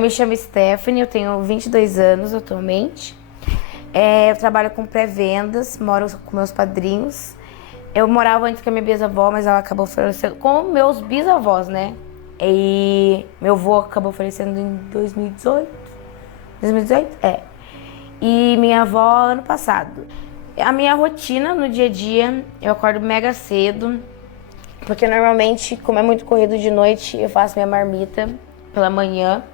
Eu me chamo Stephanie, eu tenho 22 anos atualmente. Eu trabalho com pré-vendas, moro com meus padrinhos. Eu morava antes com a minha bisavó, mas ela acabou falecendo com meus bisavós, né? E meu avô acabou falecendo em 2018. 2018? É. E minha avó ano passado. A minha rotina no dia a dia, eu acordo mega cedo, porque normalmente, como é muito corrido de noite, eu faço minha marmita pela manhã.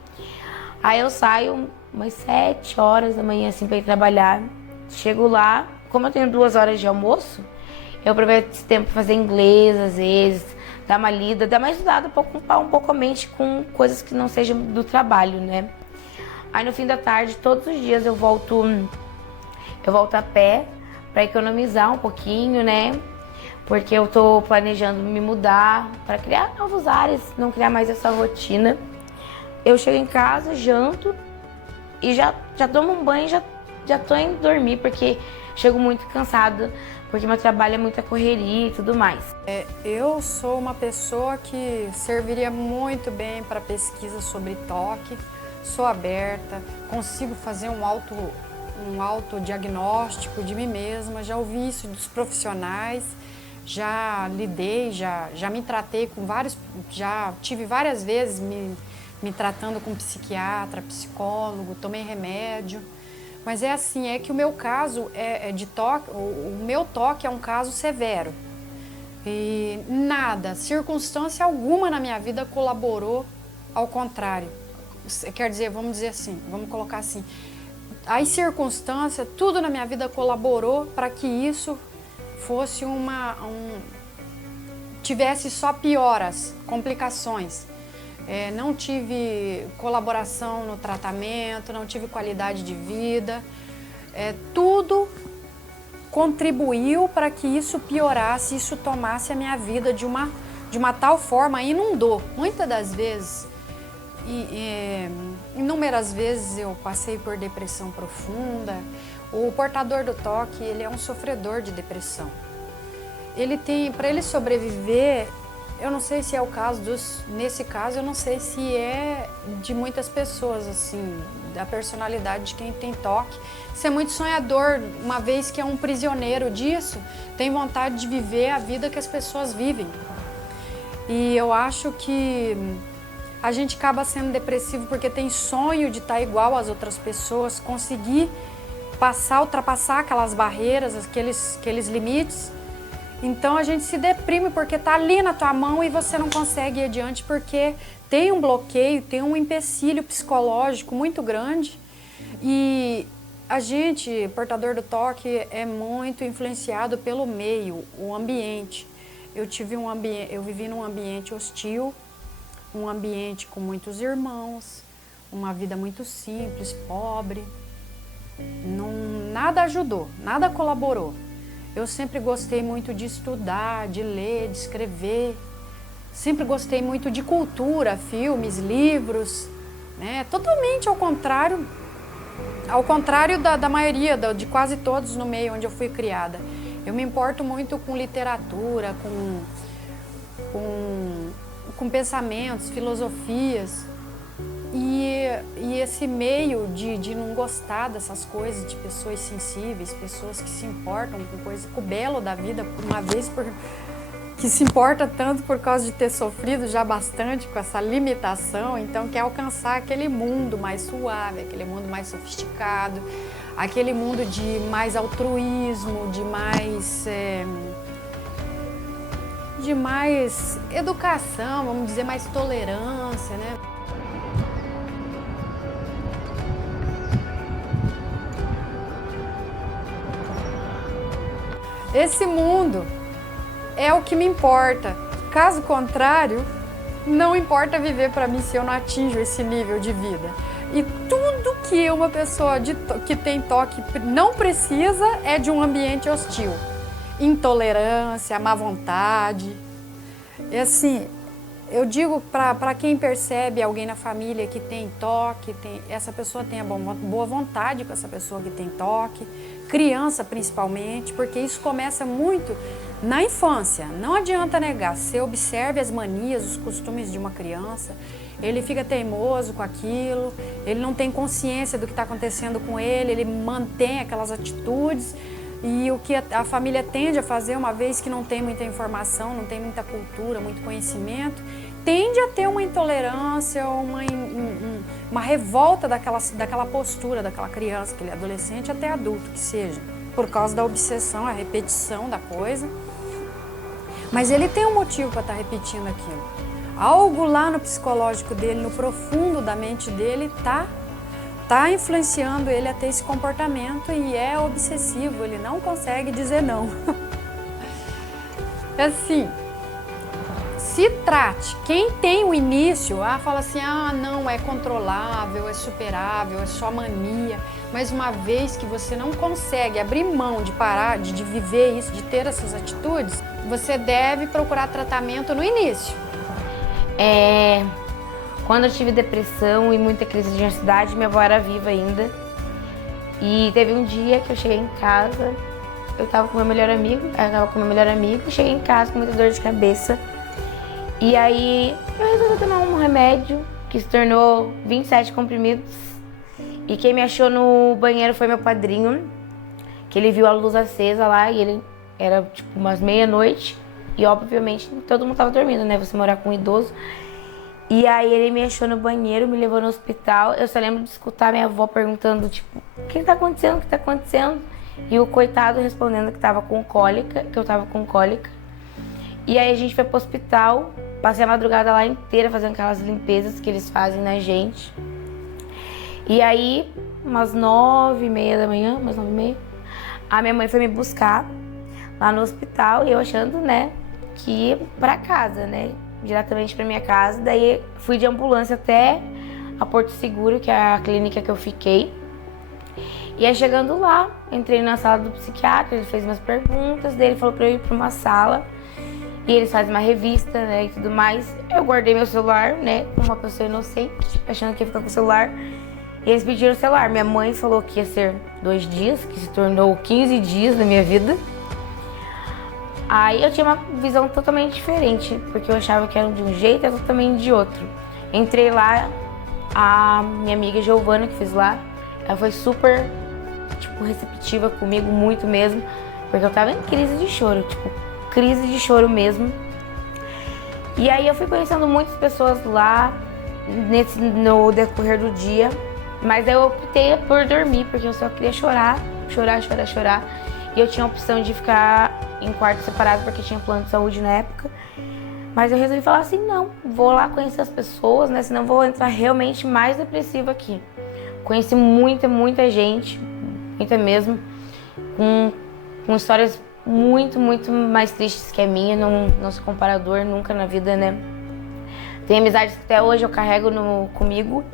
Aí eu saio umas 7 horas da manhã assim pra ir trabalhar. Chego lá, como eu tenho 2 horas de almoço, eu aproveito esse tempo pra fazer inglês às vezes, dar uma lida, dar uma estudada pra ocupar um pouco a mente com coisas que não sejam do trabalho, né? Aí no fim da tarde, todos os dias eu volto a pé pra economizar um pouquinho, né? Porque eu tô planejando me mudar pra criar novos ares, não criar mais essa rotina. Eu chego em casa, janto e já tomo um banho e já tô indo dormir, porque chego muito cansada, porque meu trabalho é muita correria e tudo mais. Eu sou uma pessoa que serviria muito bem para pesquisa sobre toque, sou aberta, consigo fazer um autodiagnóstico de mim mesma, já ouvi isso dos profissionais, já lidei, já me tratei com vários, já tive várias vezes me tratando com psiquiatra, psicólogo, tomei remédio. Mas é assim, é que o meu caso é de toque, o meu toque é um caso severo. E nada, circunstância alguma na minha vida colaborou ao contrário. Quer dizer, vamos dizer assim, vamos colocar assim, as circunstâncias, tudo na minha vida colaborou para que isso fosse tivesse só pioras, complicações. Não tive colaboração no tratamento, não tive qualidade de vida. Tudo contribuiu para que isso piorasse, isso tomasse a minha vida de uma tal forma, inundou. Muitas das vezes, inúmeras vezes eu passei por depressão profunda. O portador do toque, ele é um sofredor de depressão. Para ele sobreviver, eu não sei se é o caso nesse caso, eu não sei se é de muitas pessoas, assim, da personalidade de quem tem toque. Ser muito sonhador, uma vez que é um prisioneiro disso, tem vontade de viver a vida que as pessoas vivem. E eu acho que a gente acaba sendo depressivo porque tem sonho de estar igual às outras pessoas, conseguir ultrapassar aquelas barreiras, aqueles limites. Então a gente se deprime porque está ali na tua mão e você não consegue ir adiante porque tem um bloqueio, tem um empecilho psicológico muito grande. E a gente, portador do toque, é muito influenciado pelo meio, o ambiente. Eu vivi num ambiente hostil, um ambiente com muitos irmãos, uma vida muito simples, pobre. Nada ajudou, nada colaborou. Eu sempre gostei muito de estudar, de ler, de escrever. Sempre gostei muito de cultura, filmes, livros, né? Totalmente ao contrário da maioria, de quase todos no meio onde eu fui criada. Eu me importo muito com literatura, com pensamentos, filosofias. E esse meio de não gostar dessas coisas, de pessoas sensíveis, pessoas que se importam com o belo da vida, que se importa tanto por causa de ter sofrido já bastante com essa limitação, então quer alcançar aquele mundo mais suave, aquele mundo mais sofisticado, aquele mundo de mais altruísmo, de mais educação, vamos dizer, mais tolerância, né? Esse mundo é o que me importa. Caso contrário, não importa viver para mim se eu não atinjo esse nível de vida. E tudo que uma pessoa que tem toque não precisa é de um ambiente hostil. Intolerância, má vontade. E assim, eu digo para quem percebe alguém na família que tem toque, essa pessoa tenha boa vontade com essa pessoa que tem toque, criança principalmente, porque isso começa muito Na infância, não adianta negar, você observe as manias, os costumes de uma criança, ele fica teimoso com aquilo, ele não tem consciência do que está acontecendo com ele mantém aquelas atitudes e o que a família tende a fazer, uma vez que não tem muita informação, não tem muita cultura, muito conhecimento, tende a ter uma intolerância, uma revolta daquela postura daquela criança, aquele adolescente até adulto que seja, por causa da obsessão, a repetição da coisa. Mas ele tem um motivo para estar repetindo aquilo. Algo lá no psicológico dele, no profundo da mente dele, tá influenciando ele a ter esse comportamento e é obsessivo, ele não consegue dizer não. Assim, se trate, quem tem o início, fala assim, não, é controlável, é superável, é só mania, mas uma vez que você não consegue abrir mão de parar, de viver isso, de ter essas atitudes, você deve procurar tratamento no início. Quando eu tive depressão e muita crise de ansiedade, minha avó era viva ainda. E teve um dia que eu cheguei em casa, eu tava com meu melhor amigo, cheguei em casa com muita dor de cabeça. E aí eu resolvi tomar um remédio que se tornou 27 comprimidos. E quem me achou no banheiro foi meu padrinho, que ele viu a luz acesa lá e ele era tipo umas meia-noite. E obviamente todo mundo tava dormindo, né? Você morar com um idoso. E aí ele me achou no banheiro, me levou no hospital. Eu só lembro de escutar minha avó perguntando, tipo, o que tá acontecendo? O que tá acontecendo? E o coitado respondendo que tava com cólica, que eu tava com cólica. E aí a gente foi pro hospital, passei a madrugada lá inteira fazendo aquelas limpezas que eles fazem na gente. E aí, umas 9h30 da manhã, a minha mãe foi me buscar lá no hospital e eu achando, né, que ia pra casa, né, diretamente pra minha casa. Daí fui de ambulância até a Porto Seguro, que é a clínica que eu fiquei. E aí chegando lá, entrei na sala do psiquiatra, ele fez umas perguntas, daí ele falou pra eu ir pra uma sala e eles fazem uma revista, né, e tudo mais. Eu guardei meu celular, né, como uma pessoa inocente, achando que ia ficar com o celular. E eles pediram o celular. Minha mãe falou que ia ser 2 dias, que se tornou 15 dias da minha vida. Aí eu tinha uma visão totalmente diferente, porque eu achava que era de um jeito e totalmente de outro. Entrei lá, a minha amiga Giovana, que fez lá, ela foi super, tipo, receptiva comigo, muito mesmo, porque eu tava em crise de choro, tipo, crise de choro mesmo. E aí eu fui conhecendo muitas pessoas lá, no decorrer do dia, mas eu optei por dormir, porque eu só queria chorar. E eu tinha a opção de ficar em quarto separado, porque tinha plano de saúde na época. Mas eu resolvi falar assim, não, vou lá conhecer as pessoas, né? Senão vou entrar realmente mais depressiva aqui. Conheci muita gente, muita mesmo, com histórias muito mais tristes que a minha, não se compara a dor nunca na vida, né? Tem amizades que até hoje eu carrego comigo.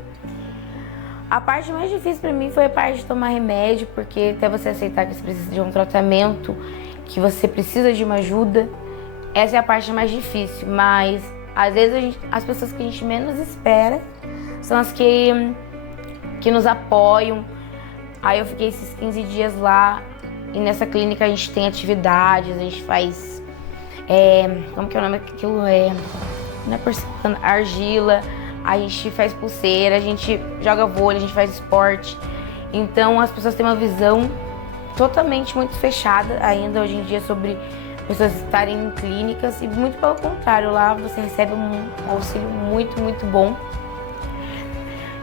A parte mais difícil pra mim foi a parte de tomar remédio, porque até você aceitar que você precisa de um tratamento, que você precisa de uma ajuda, essa é a parte mais difícil. Mas às vezes as pessoas que a gente menos espera são as que nos apoiam. Aí eu fiquei esses 15 dias lá e nessa clínica a gente tem atividades, a gente faz, como que é o nome daquilo? Não é porcelana, argila. A gente faz pulseira, a gente joga vôlei, a gente faz esporte. Então as pessoas têm uma visão totalmente muito fechada ainda hoje em dia sobre pessoas estarem em clínicas. E muito pelo contrário, lá você recebe um auxílio muito bom.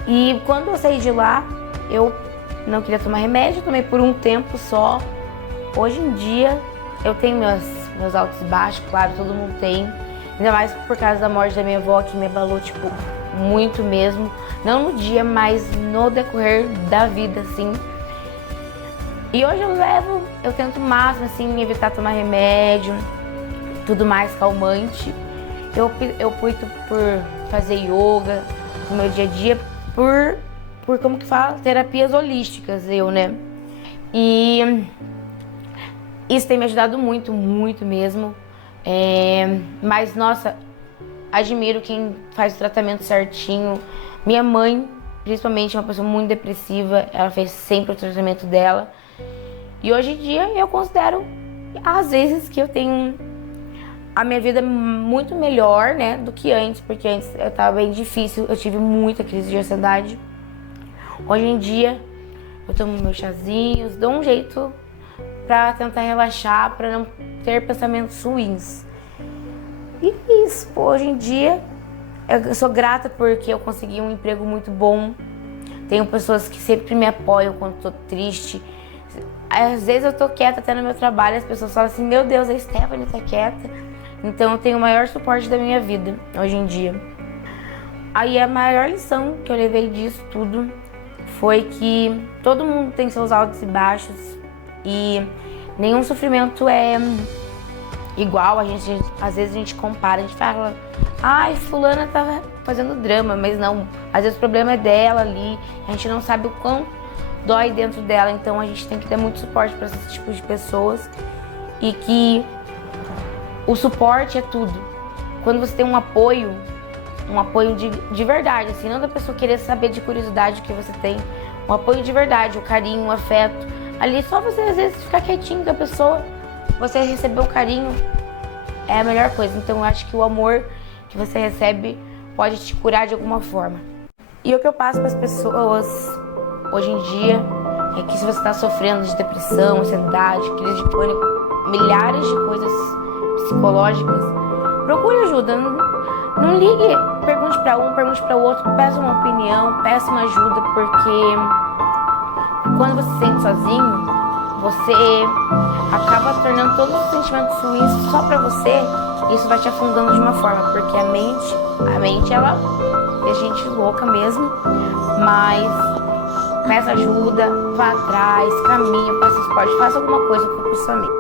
E quando eu saí de lá, eu não queria tomar remédio, tomei por um tempo só. Hoje em dia eu tenho meus altos e baixos, claro, todo mundo tem. Ainda mais por causa da morte da minha avó, que me abalou, tipo, muito mesmo. Não no dia, mas no decorrer da vida, assim. E hoje eu tento o máximo, assim, evitar tomar remédio, tudo mais calmante. Eu opto por fazer yoga no meu dia a dia, por como que fala, terapias holísticas, né? E isso tem me ajudado muito mesmo. Mas, nossa, admiro quem faz o tratamento certinho. Minha mãe, principalmente, é uma pessoa muito depressiva. Ela fez sempre o tratamento dela. E hoje em dia eu considero Às vezes que eu tenho a minha vida muito melhor, né, do que antes, porque antes eu tava bem difícil, eu tive muita crise de ansiedade. Hoje em dia eu tomo meus chazinhos, dou um jeito pra tentar relaxar, pra não ter pensamentos ruins. E isso, hoje em dia eu sou grata porque eu consegui um emprego muito bom. Tenho pessoas que sempre me apoiam quando tô triste. Às vezes eu tô quieta até no meu trabalho, as pessoas falam assim, meu Deus, a Stephanie tá quieta. Então eu tenho o maior suporte da minha vida hoje em dia. Aí a maior lição que eu levei disso tudo foi que todo mundo tem seus altos e baixos e nenhum sofrimento é igual. Às vezes a gente compara, a gente fala, ai, fulana tá fazendo drama, mas não, às vezes o problema é dela ali, a gente não sabe o quão dói dentro dela, então a gente tem que dar muito suporte para esse tipo de pessoas e que o suporte é tudo. Quando você tem um apoio de verdade, assim, não da pessoa querer saber de curiosidade que você tem, um apoio de verdade, o carinho, o afeto, ali só você às vezes ficar quietinho com a pessoa, você receber o carinho, é a melhor coisa. Então eu acho que o amor que você recebe pode te curar de alguma forma. E o que eu passo para as pessoas hoje em dia é que se você está sofrendo de depressão, ansiedade, crise de pânico, milhares de coisas psicológicas, procure ajuda. Não ligue, pergunte para um, pergunte para o outro, peça uma opinião, peça uma ajuda, porque quando você se sente sozinho, você acaba tornando todos os sentimentos ruins só pra você, e isso vai te afundando de uma forma, porque a mente ela deixa a gente louca mesmo, mas peça ajuda, vá atrás, caminhe, faça esporte, faça alguma coisa com a sua mente.